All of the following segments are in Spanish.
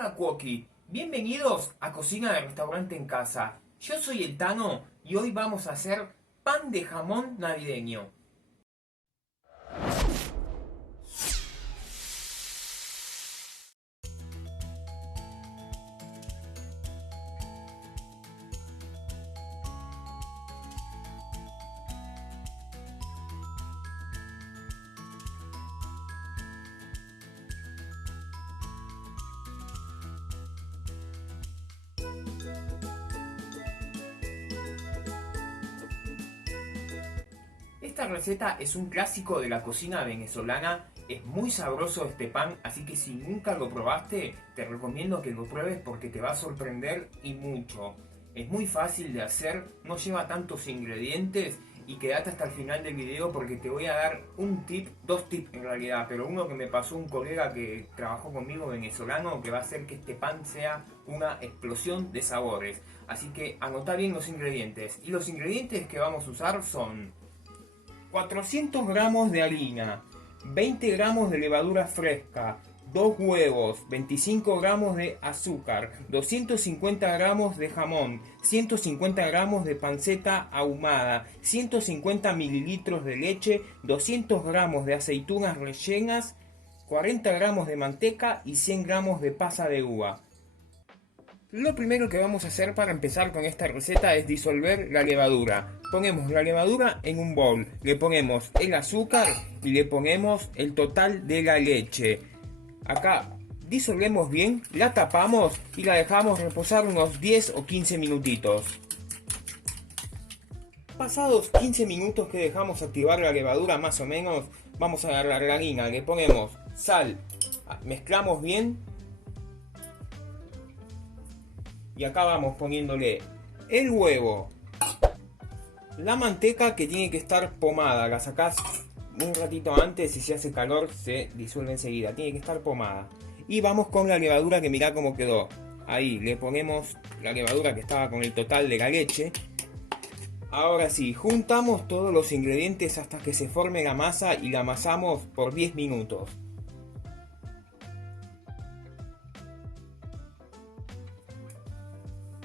Hola Cuoqui, bienvenidos a Cocina de Restaurante en Casa. Yo soy el Tano y hoy vamos a hacer pan de jamón navideño. Esta receta es un clásico de la cocina venezolana, es muy sabroso este pan, así que si nunca lo probaste, te recomiendo que lo pruebes porque te va a sorprender y mucho. Es muy fácil de hacer, no lleva tantos ingredientes y quédate hasta el final del video porque te voy a dar un tip, dos tips en realidad, pero uno que me pasó un colega que trabajó conmigo venezolano que va a hacer que este pan sea una explosión de sabores. Así que anotá bien los ingredientes y los ingredientes que vamos a usar son 400 gramos de harina, 20 gramos de levadura fresca, 2 huevos, 25 gramos de azúcar, 250 gramos de jamón, 150 gramos de panceta ahumada, 150 mililitros de leche, 200 gramos de aceitunas rellenas, 40 gramos de manteca y 100 gramos de pasa de uva. Lo primero que vamos a hacer para empezar con esta receta es disolver la levadura. Ponemos la levadura en un bol, le ponemos el azúcar y le ponemos el total de la leche. Acá disolvemos bien, la tapamos y la dejamos reposar unos 10 o 15 minutitos. Pasados 15 minutos que dejamos activar la levadura más o menos, vamos a agarrar la harina, le ponemos sal, mezclamos bien. Y acá vamos poniéndole el huevo, la manteca que tiene que estar pomada, la sacás un ratito antes y si hace calor se disuelve enseguida, tiene que estar pomada. Y vamos con la levadura que mirá cómo quedó. Ahí le ponemos la levadura que estaba con el total de la leche. Ahora sí, juntamos todos los ingredientes hasta que se forme la masa y la amasamos por 10 minutos.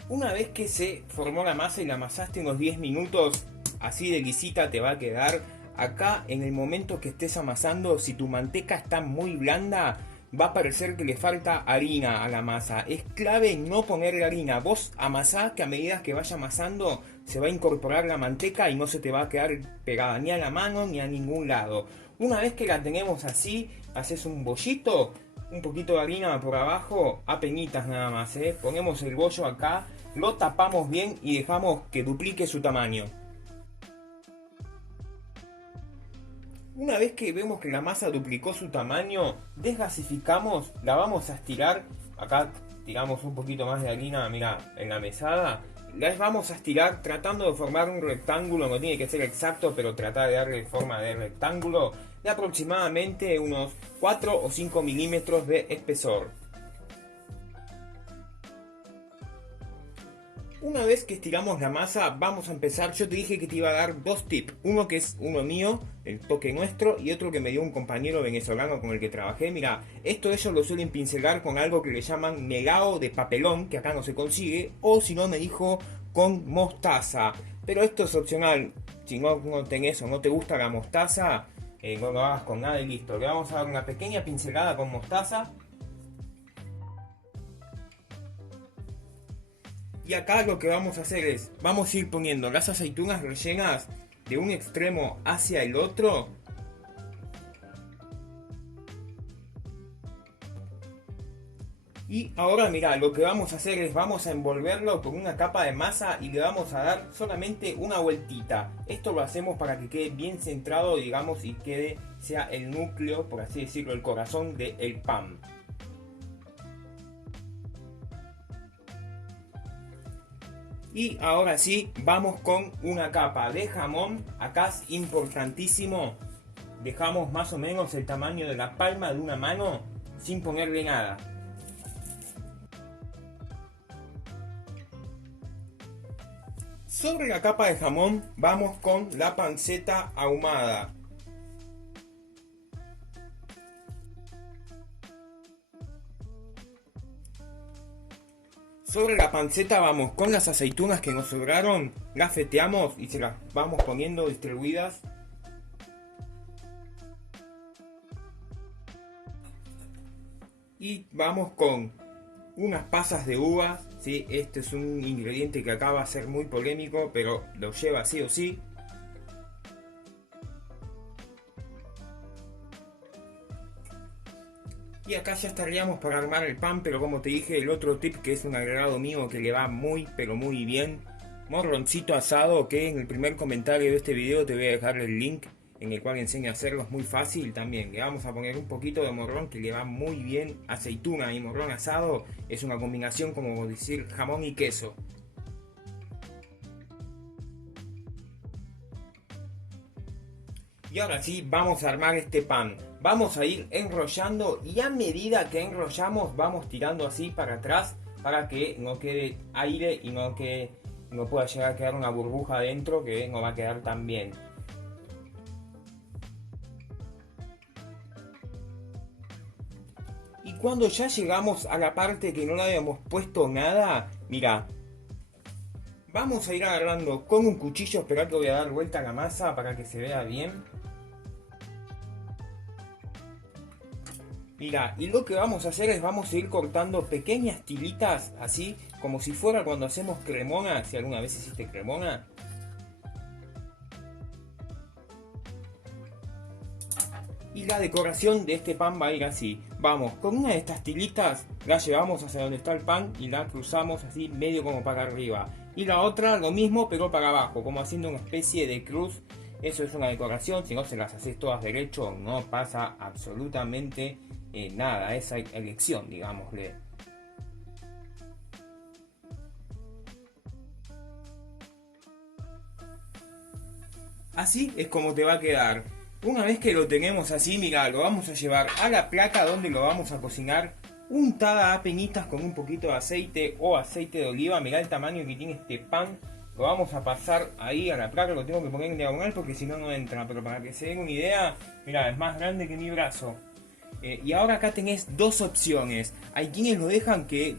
Una vez que se formó la masa y la amasaste unos 10 minutos, así de lisita te va a quedar. Acá en el momento que estés amasando, si tu manteca está muy blanda, va a parecer que le falta harina a la masa. Es clave no ponerle harina. Vos amasá que a medida que vaya amasando se va a incorporar la manteca y no se te va a quedar pegada ni a la mano ni a ningún lado. Una vez que la tenemos así, haces un bollito, un poquito de harina por abajo, a peñitas nada más, ponemos el bollo acá, lo tapamos bien y dejamos que duplique su tamaño. Una vez que vemos que la masa duplicó su tamaño, desgasificamos, la vamos a estirar. Acá tiramos un poquito más de harina, mira, en la mesada. Las vamos a estirar tratando de formar un rectángulo, no tiene que ser exacto, pero tratar de darle forma de rectángulo de aproximadamente unos 4 o 5 milímetros de espesor. Una vez que estiramos la masa, vamos a empezar. Yo te dije que te iba a dar dos tips. Uno que es uno mío, el toque nuestro, y otro que me dio un compañero venezolano con el que trabajé. Mira, esto ellos lo suelen pincelar con algo que le llaman melao de papelón, que acá no se consigue, o si no me dijo con mostaza. Pero esto es opcional. Si no tenés o no te gusta la mostaza, no lo hagas con nada y listo. Le vamos a dar una pequeña pincelada con mostaza. Y acá lo que vamos a hacer es, vamos a ir poniendo las aceitunas rellenas de un extremo hacia el otro. Y ahora mira, lo que vamos a hacer es, vamos a envolverlo con una capa de masa y le vamos a dar solamente una vueltita. Esto lo hacemos para que quede bien centrado, digamos, y sea el núcleo, por así decirlo, el corazón del pan. Y ahora sí, vamos con una capa de jamón. Acá es importantísimo, dejamos más o menos el tamaño de la palma de una mano sin ponerle nada. Sobre la capa de jamón vamos con la panceta ahumada. Sobre la panceta vamos con las aceitunas que nos sobraron, las feteamos y se las vamos poniendo distribuidas. Y vamos con unas pasas de uvas, ¿sí? Este es un ingrediente que acá va a ser muy polémico, pero lo lleva sí o sí. Y acá ya estaríamos para armar el pan, pero como te dije, el otro tip que es un agregado mío que le va muy pero muy bien, morroncito asado, que en el primer comentario de este video te voy a dejar el link en el cual enseño a hacerlo, es muy fácil. También le vamos a poner un poquito de morrón que le va muy bien. Aceituna y morrón asado es una combinación como decir jamón y queso. Y ahora sí, vamos a armar este pan. Vamos a ir enrollando y a medida que enrollamos vamos tirando así para atrás para que no quede aire y no pueda llegar a quedar una burbuja adentro que no va a quedar tan bien. Y cuando ya llegamos a la parte que no le habíamos puesto nada, mira, vamos a ir agarrando con un cuchillo, esperar que voy a dar vuelta a la masa para que se vea bien. Mira, y lo que vamos a hacer es vamos a ir cortando pequeñas tiritas, así como si fuera cuando hacemos cremona, si alguna vez hiciste cremona. Y la decoración de este pan va a ir así. Vamos, con una de estas tiritas la llevamos hacia donde está el pan y la cruzamos así medio como para arriba. Y la otra lo mismo pero para abajo, como haciendo una especie de cruz. Eso es una decoración, si no se las haces todas derecho no pasa absolutamente nada, esa elección, digámosle. Así es como te va a quedar. Una vez que lo tenemos así, mira, lo vamos a llevar a la placa donde lo vamos a cocinar, untada a penitas con un poquito de aceite o aceite de oliva. Mira el tamaño que tiene este pan. Lo vamos a pasar ahí a la placa, lo tengo que poner en diagonal porque si no, no entra. Pero para que se den una idea, mira, es más grande que mi brazo. Y ahora acá tenés dos opciones. Hay quienes lo dejan que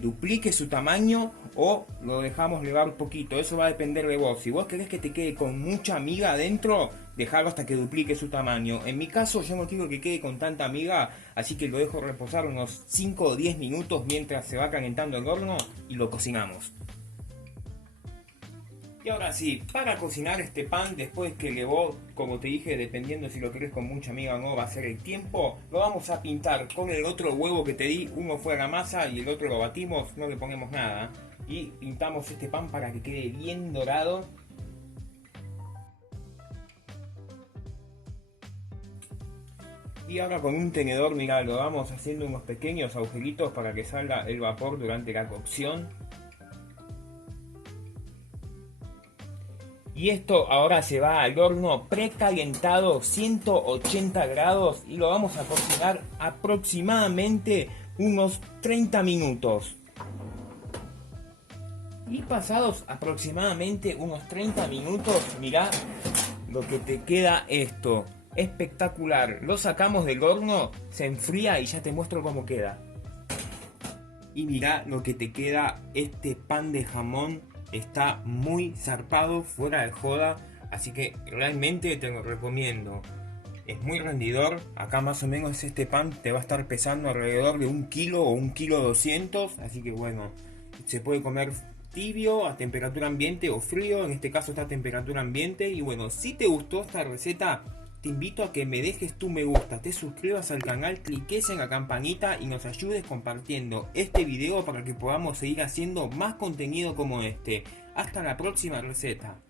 duplique su tamaño o lo dejamos levar un poquito. Eso va a depender de vos. Si vos querés que te quede con mucha miga adentro, dejarlo hasta que duplique su tamaño. En mi caso yo no quiero que quede con tanta miga, así que lo dejo reposar unos 5 o 10 minutos mientras se va calentando el horno y lo cocinamos. Y ahora sí, para cocinar este pan, después que levó, como te dije, dependiendo si lo querés con mucha miga o no, va a ser el tiempo, lo vamos a pintar con el otro huevo que te di. Uno fue a la masa y el otro lo batimos, no le ponemos nada. Y pintamos este pan para que quede bien dorado. Y ahora con un tenedor, mirá, lo vamos haciendo unos pequeños agujeritos para que salga el vapor durante la cocción. Y esto ahora se va al horno precalentado 180 grados y lo vamos a cocinar aproximadamente unos 30 minutos. Y pasados aproximadamente unos 30 minutos, mirá lo que te queda esto. Espectacular. Lo sacamos del horno, se enfría y ya te muestro cómo queda. Y mirá lo que te queda este pan de jamón. Está muy zarpado, fuera de joda, así que realmente te lo recomiendo. Es muy rendidor. Acá más o menos este pan te va a estar pesando alrededor de 1 kilo o 1 kilo 200, así que bueno, se puede comer tibio, a temperatura ambiente o frío. En este caso está a temperatura ambiente. Y bueno, si te gustó esta receta, te invito a que me dejes tu me gusta, te suscribas al canal, cliques en la campanita y nos ayudes compartiendo este video para que podamos seguir haciendo más contenido como este. Hasta la próxima receta.